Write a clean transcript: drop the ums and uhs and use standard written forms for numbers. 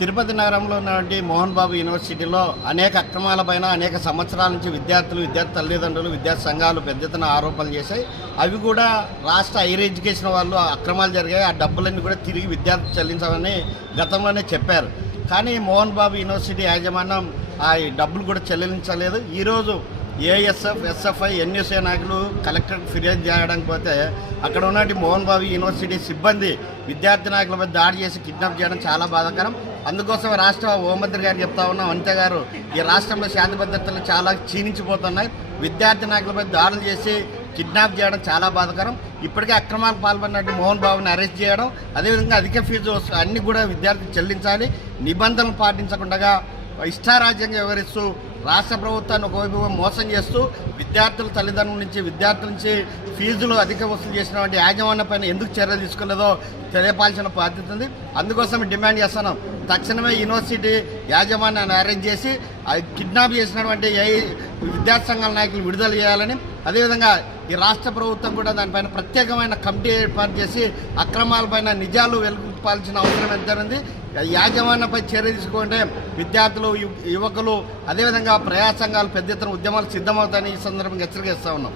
తిరుపతి నగరంలో ఉన్నటువంటి మోహన్ బాబు యూనివర్సిటీలో అనేక అక్రమాలపైన అనేక సంవత్సరాల నుంచి విద్యార్థి తల్లిదండ్రులు విద్యార్థి సంఘాలు పెద్ద ఎత్తున ఆరోపణలు చేశాయి. అవి కూడా రాష్ట్ర హైయర్ ఎడ్యుకేషన్ వాళ్ళు అక్రమాలు జరిగాయి, ఆ డబ్బులన్నీ కూడా తిరిగి విద్యార్థి చెల్లించాలని గతంలోనే చెప్పారు. కానీ మోహన్ బాబు యూనివర్సిటీ యాజమాన్యం ఆ డబ్బులు కూడా చెల్లించలేదు. ఈరోజు ఏఎస్ఎఫ్, ఎస్ఎఫ్ఐ, ఎన్యూసీ నాయకులు కలెక్టర్కి ఫిర్యాదు చేయడానికి పోతే అక్కడ ఉన్నటువంటి మోహన్ బాబు యూనివర్సిటీ సిబ్బంది విద్యార్థి నాయకులపై దాడి చేసి కిడ్నాప్ చేయడం చాలా బాధాకరం. అందుకోసం రాష్ట్ర హోంమంత్రి గారు చెప్తా ఉన్నాం, అనిత గారు, ఈ రాష్ట్రంలో శాంతి భద్రతలు చాలా క్షీణించిపోతున్నాయి, విద్యార్థి నాయకులపై దాడులు చేసి కిడ్నాప్ చేయడం చాలా బాధాకరం. ఇప్పటికే అక్రమాలకు పాల్పడినట్టు మోహన్ బాబుని అరెస్ట్ చేయడం, అదేవిధంగా అధిక ఫీజు అన్నీ కూడా విద్యార్థులు చెల్లించాలి, నిబంధనలు పాటించకుండా ఇష్టారాజ్యంగా వివరిస్తూ రాష్ట్ర ప్రభుత్వాన్ని ఒకవైపు మోసం చేస్తూ విద్యార్థుల తల్లిదండ్రుల నుంచి విద్యార్థుల నుంచి ఫీజులు అధిక వసూలు చేసినటువంటి యాజమాన్యం పైన ఎందుకు చర్యలు తీసుకోలేదో తెలియపాల్సిన బాధ్యత ఉంది. అందుకోసం డిమాండ్ చేస్తున్నాం, తక్షణమే యూనివర్సిటీ యాజమాన్యాన్ని అరెస్ట్ చేసి కిడ్నాప్ చేసినటువంటి విద్యార్థి సంఘాల నాయకులు విడుదల చేయాలని, అదేవిధంగా ఈ రాష్ట్ర ప్రభుత్వం కూడా దానిపైన ప్రత్యేకమైన కమిటీ ఏర్పాటు చేసి అక్రమాలపైన నిజాలు వెలుగుపాల్సిన అవసరం ఎంత ఉంది. యాజమాన్యంపై చర్య తీసుకుంటే విద్యార్థులు, యువకులు, అదేవిధంగా ప్రజా సంఘాలు పెద్ద ఎత్తున ఉద్యమాలు సిద్ధమవుతాయని ఈ సందర్భంగా హెచ్చరిక ఇస్తా ఉన్నాం.